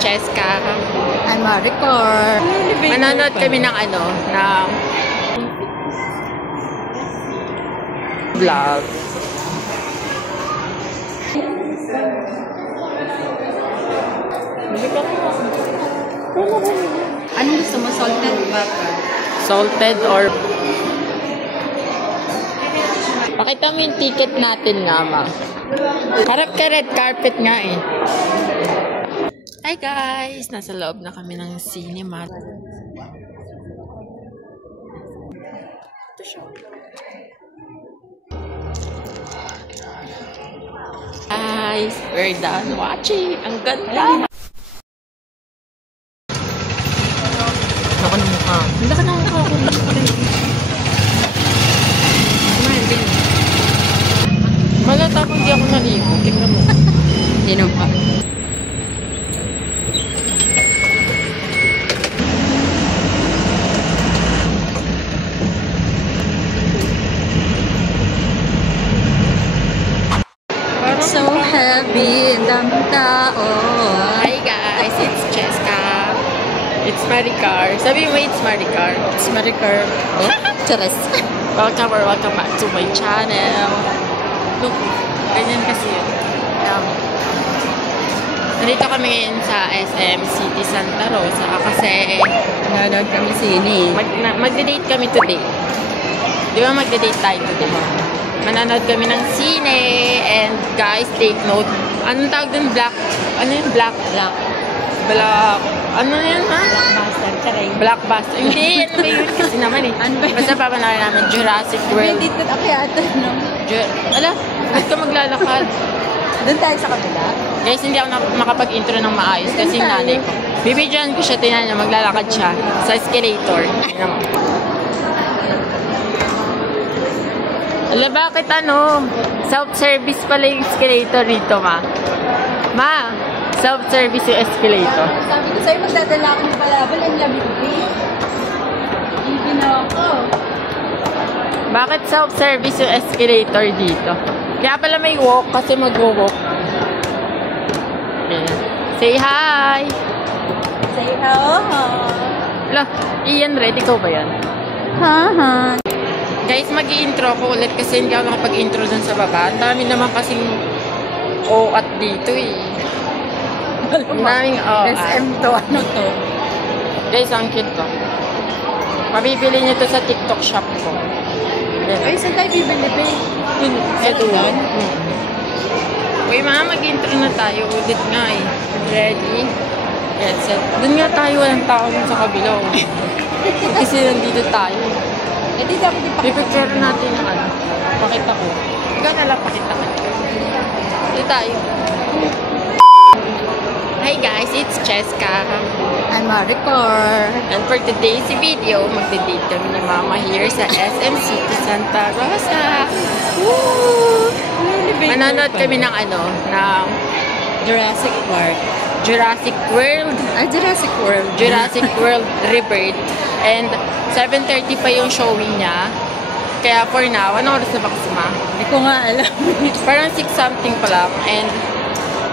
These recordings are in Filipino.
Cheska. I'm Maricor. Manonood kami ng ng vlog. Anong gusto mo? Salted butter? Salted or... Pakita mo yung ticket natin nga, ma. Harap ka, red carpet nga eh. Hi guys! Nasa loob na kami ng cinema. Ito siya. Guys, we're done watching. Ang ganda! Laka ng mukha. Laka ng mukha ko. Malata kung di ako naligo. Tingnan mo. Hindi na pa. So heavy, daming tao. Hi guys, it's Cheska. It's Maricar. Sabi mo, it's Maricar. It's Maricor. Oh, charas. Welcome back to my channel. Look, ganyan kasi yun. Nandito kami ngayon sa SM City Santa Rosa kasi Nanonood kami sini. magde-date kami today. Di ba magde-date tayo today? Manonood kami ng sine and guys, take note. Anong tawag dun? Black? Ano yun? Black? Ano yun, ha? Blockbuster. Charay. Blockbuster. Hindi, ano ba yun? Kasi naman eh. Ano ba yun? Basta papanoorin namin Jurassic World. Dito na kaya ito, no? Ala, ba't ka maglalakad? Doon tayo sa kabila. Guys, hindi ako makapag-intro ng maayos kasi yung nanay ko. Bibidyoan ko siya, tinan niya, maglalakad siya sa escalator. Tingnan mo. Ala, bakit self-service pala yung escalator dito, ma? Ma, self-service yung escalator. Sabi ko sa'yo, magdadala ako ng palabal. Ang lamig ko. Hindi na ako. Bakit self-service yung escalator dito? Kaya pala may walk kasi mag-walk. Ayan. Say hi! Say hello. Ala, Ian, ready ko ba yan? Ha. Guys, mag-i-intro ko ulit kasi hindi ako nakapag-intro dun sa baba. Ang dami naman kasing at dito eh. Ang daming SM to. Ano to? Guys, ang cute to. Mabibili nyo to sa TikTok shop ko. Ay, saan tayo bibili, be? Sa doon. Uy, mag-intro na tayo ulit nga eh. Ready? Get set. Doon nga tayo, walang tao sa kabila. Kasi nandito tayo. Eh, di dapat i-picture natin yung pakita ko. Ikaw na lang pakita ko. Dito tayo. Hi guys, it's Cheska. I'm Maricor. And for today's video, magde-date kami ni Mama here sa SM City Santa Rosa. Woo! Manonood kami ng ng Jurassic Park. Jurassic World. Jurassic World. Jurassic World Rebirth. And 7:30 pa yung showing niya. Kaya for now, anong oras na ba kasi, ma? Hindi ko nga alam. Parang 6 something pa lang. And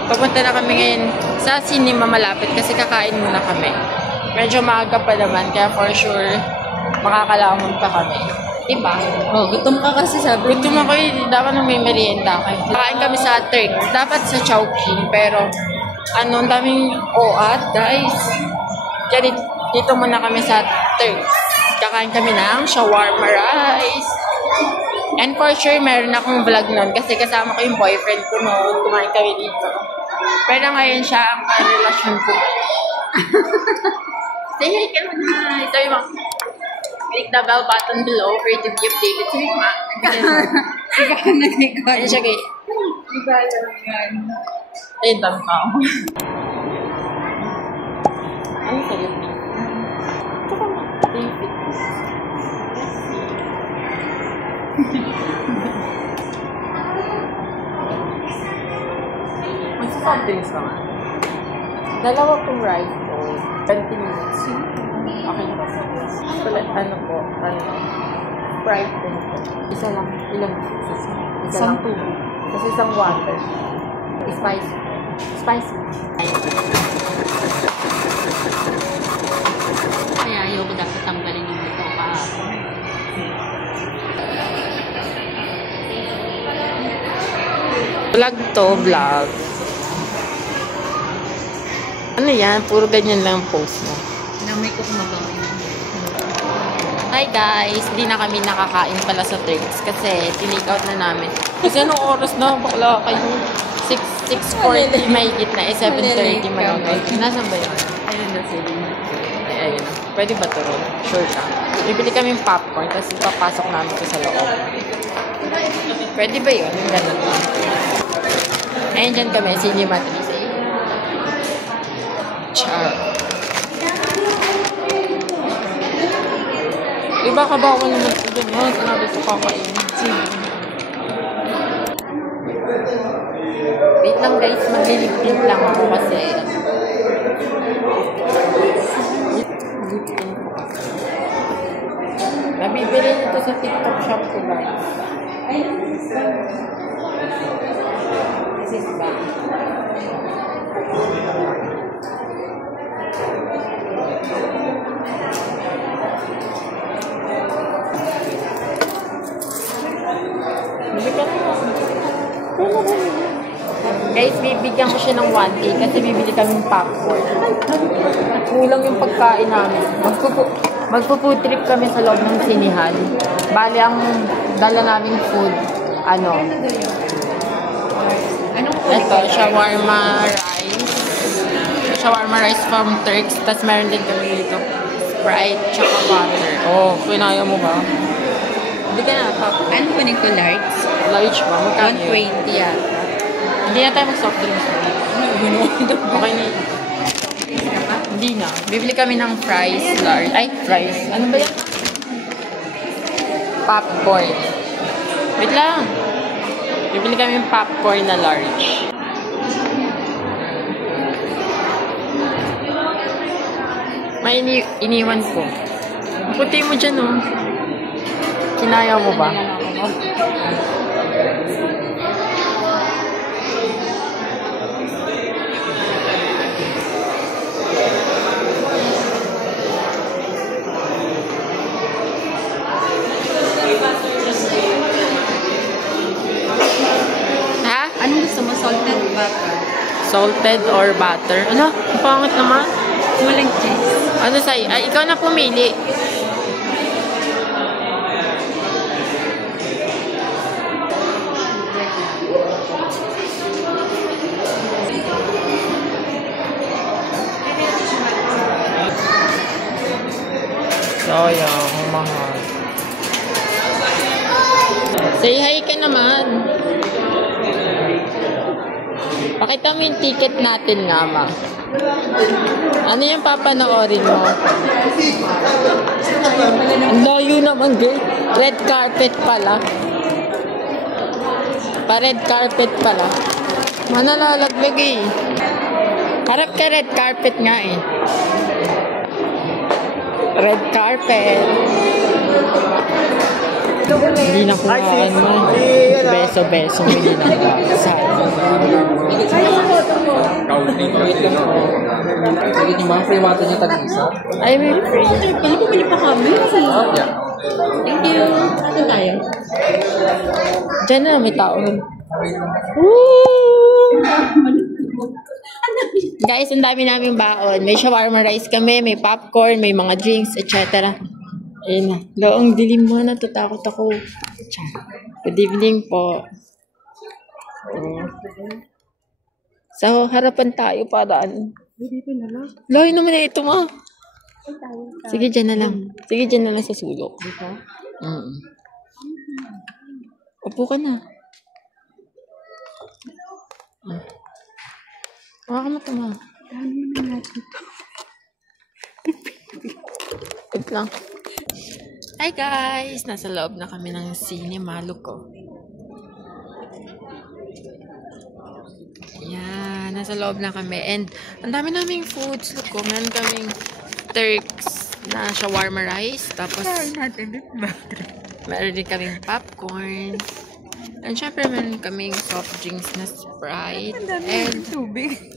papunta na kami ngayon sa cinema malapit kasi kakain muna kami. Medyo maaga pa naman, kaya for sure makakalamon pa kami. Diba? Oh, gutom ka kasi sabi. Gutom ako eh. Dapat nang may merienda kayo. Kakain kami sa Turks. Dapat sa Chowking. Pero, ang daming guys. Kaya dito muna kami sa Turks. Kakain kami ng shawarma rice. And for sure, meron akong vlog nun kasi kasama ko yung boyfriend ko noon. Kumain kami dito. Pero ngayon siya ang relasyon ko. Say hi ka na. Sabi mo, click the bell button below for you to be updated sa mga. Iba ka nag-record. Ano siya kay? Iba lang yan. Ay, dam ka. Ano sa'yo? Ito ka na. David. Magsa-somethings ka nga. Dalawa pong rice po. 20 minutes. Okay na kasi. Ano po? Sprite din po. Isa lang. Ilang? Isa lang. Kasi isang water. Spicy. Spicy. Vlog to, vlog. Ano yan? Puro ganyan lang post mo. Namay ko kumakain. Hi guys! Di na kami nakakain pala sa Turks kasi tinake out na namin. Kasi anong oras na? Bakla kayo. 6:40 may higit na. 7:30 malangay. Nasaan ba yun? Ayun na sila. Ay, ayun. Pwede ba ito ron? Sure ka. Bibili kami popcorn tapos papasok namin ito sa loob. Pwede ba yun? Yung ganun ba? Ayun dyan kami. Cinema 3. Char. Iba ka ba ako naman ito dyan? Sinabi ito kakainin. Wait lang guys, magliligpit lang ako kasi nabibili nito sa TikTok shop ko guys. This is bad. Guys, bibigyan ko siya ng 1K kasi bibili kaming popcorn. Kulang yung pagkain namin. Magpo-food trip kami sa loob ng sinihan. Bali, ang dala naming food, ano? Ito, shawarma rice. Shawarma rice from Turks. Tapos meron din kami dito Sprite, tsaka water. Oh, pinaya mo ba? Hindi ka na, popcorn. Ano pa ko large? Large ba? Magkano yun? 120 yata. Hindi na tayo mag-soft drinks. Okay na yun. Hindi na. Bibili kami ng fries, large. Ay, fries. Ano ba yan? Popcorn. Wait lang. Bibili kami ng popcorn na large. May iniwan ko. Ang puti mo dyan, oh. Kinaya mo ba? Anong gusto mo? Salted butter? Salted or butter? Ano? Ang pangit naman. Walang cheese. Ano sa'yo? Ay, ikaw na pumili. Sayang, ang mahal. Say hi ka naman. Pakita mo yung ticket natin nga, ma. Ano yung papanoorin mo? Ang layo naman, girl. Red carpet pala. Pa-red carpet pala. Manalalaglag eh. Harap ka red carpet nga eh. Red carpet. Hindi na kuhaan mo. Beso-beso mo hindi na kuhaan. Sige, yung mga free water niya tag-isa. Ay, may free. Pala bumili pa kami. Thank you. Saan tayo? Diyan na, may tao nun. Woo! Guys, ang dami naming baon. May shawarma rice kami, may popcorn, may mga drinks, etc. Ayun na. Loong dilim mo na, tatakot ako. Good evening po. So, harapan tayo para ano. Layo naman na ito, ma. Sige, dyan na lang. Sige, dyan na lang sa sulok. Upo ka na. Hawakan mo ito, ma. Wait lang. Hi guys! Nasa loob na kami ng cinema. Look ko. Yan. Nasa loob na kami. And ang dami naming foods. Look ko. Meron kaming Turks na shawarma rice. Tapos meron din kaming popcorn. And syempre meron kaming soft drinks na Sprite. And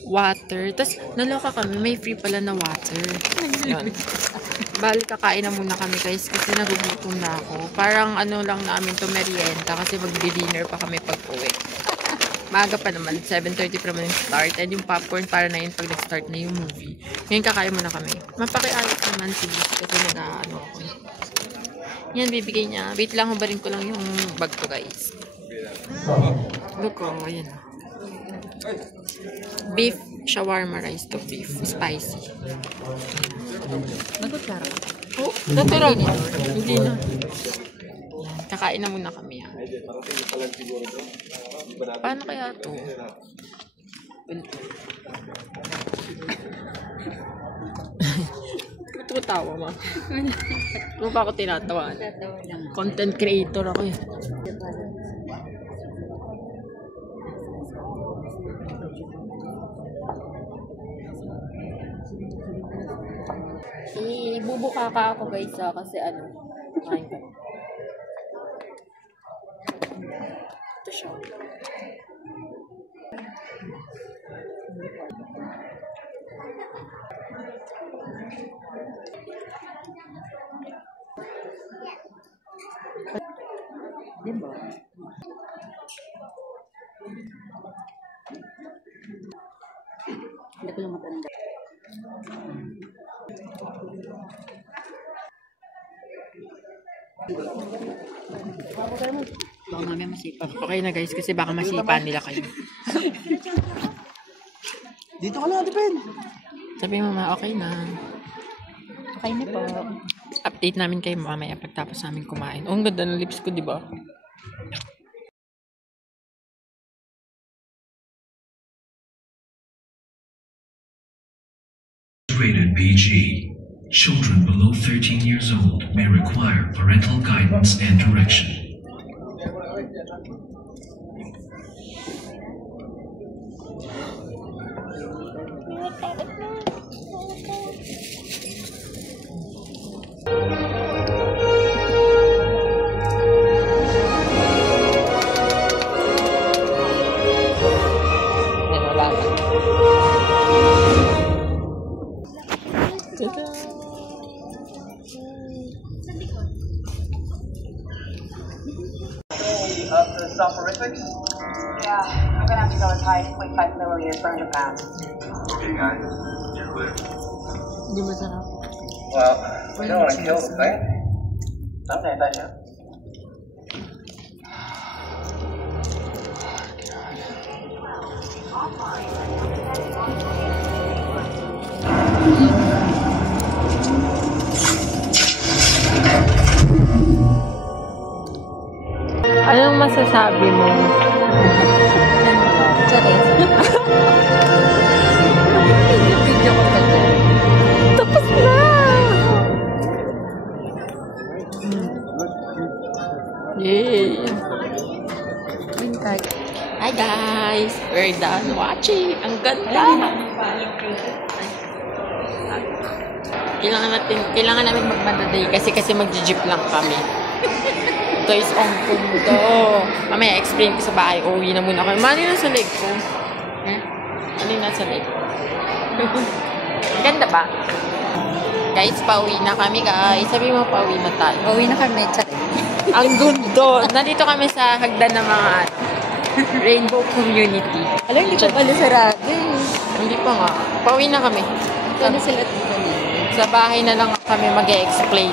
water. Tapos naloka kami. May free pala na water. Yun. Bali, kakain na muna kami guys kasi nagugutom na ako. Parang ano lang namin to merienda kasi magdi-dinner pa kami pag uwi. Maaga pa naman, 7:30 pa naman yung start. And yung popcorn para na yun pag nag-start na yung movie. Ngayon kakain muna kami. Mapakiayos naman si Liz kasi nag-ano ako. Yan, bibigay niya. Wait lang, hubarin ko lang yung bag ko, guys. Look, oh, ayan. Beef shawarma rice to beef. Spicy. Nagkutlara ka. Oh, natural. Hindi na. Yan, kakain na muna kami. Ha? Paano kaya ito? Ba't mo tawa, ma? Ano pa ako tinatawa? Content creator ako eh. Ibubuka ka ako guys kasi ano, kain ka. Ito siya. Diba? Hindi ko lang matanda. Baka mamaya masipa. Okay na guys kasi baka masipa nila kayo. Dito ka na, Dipen. Sabi mo ma, okay na. Okay na po. Update namin kayo mamaya pagtapos namin kumain. Oh, ang ganda ng lips ko, di ba? Rated PG. Children below 13 years old may require parental guidance and direction. The soporifics? Yeah, I'm gonna have to go as high as 0.5 milliliters per 100 pounds. Okay, guys, you're clear. Hindi masarap. Well, we don't want to kill the plant. Someday, but yeah. Anong masasabi mo? Charis. Video ko pa dyan. Tapos na! Yay! Hi guys! We're done watching! Ang ganda! Kailangan namin mag-Mandaday kasi mag-jeep lang kami. Guys, ang ganda. Mamaya, explain ko sa bahay. Uwi na muna kayo. Ano yung nasa leg ko? Ano yung nasa leg ko? Ganda ba? Guys, pauwi na kami, guys. Sabi mo, pauwi na tayo. Uwi na kami, charis. Ang gundo. Nandito kami sa hagdan ng mga Rainbow Community. Alam, hindi pa pala sarado eh. Hindi pa nga. Pauwi na kami. Ito na sila dito niya. Sa bahay na lang kami mag-e-explain.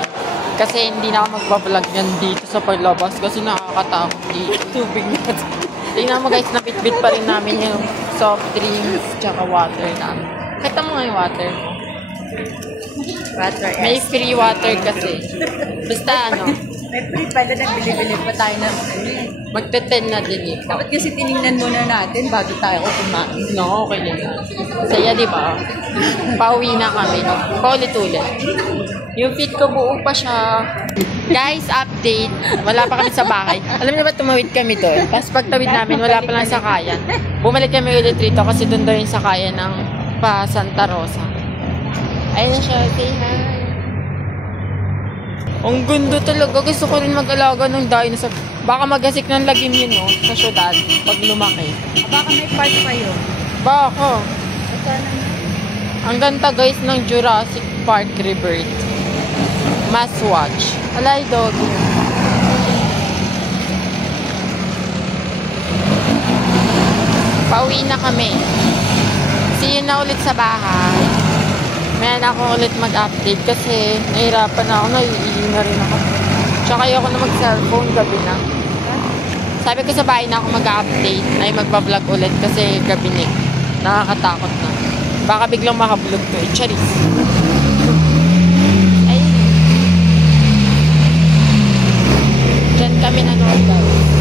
Kasi hindi na ako magbablog yan dito sa paglabas kasi nakakatakot dito. Tubig natin. Tingnan mo guys, napitbit pa rin namin yung soft drinks tsaka water namin. Kita mo nga yung water mo. Water May free water kasi. Basta ano, May free pala, nagbili-bili pa tayo ng ano eh. magte-10 na din ito. Dapat kasi tinignan muna natin bago tayo kumain. No, okay na yan. Saya, di ba? Pauwi na kami. Paulit-ulit. Yung feet ko buo pa siya. Guys, update. Wala pa kami sa bahay. Alam niyo ba, tumawid kami doon. Tapos pagtawid namin, wala pa lang sakayan. Bumalik kami ulit rito kasi doon daw yung sakayan ng pa Santa Rosa. Ayun na siya. Say hi. Ang gundo talaga. Gusto ko rin mag-alaga ng dinosaur. Baka magasik ng lagim yun, no? Sa syudad. Pag lumaki. Baka may part kayo. Baka. Ang ganda guys ng Jurassic Park Rebirth. Must watch. Alay dog. Pauwi na kami. See you na ulit sa bahay. May na ako ulit mag-update kasi nahirapan na ako, naiihi na rin ako. Tsaka ayoko na mag-cellphone, gabi na. Sabi ko sa bahay na ako mag-update, ay magpa-vlog ulit kasi gabi na. Nakakatakot na. Baka biglang makablog to eh. Charis. Ay. Diyan kami nanood guys.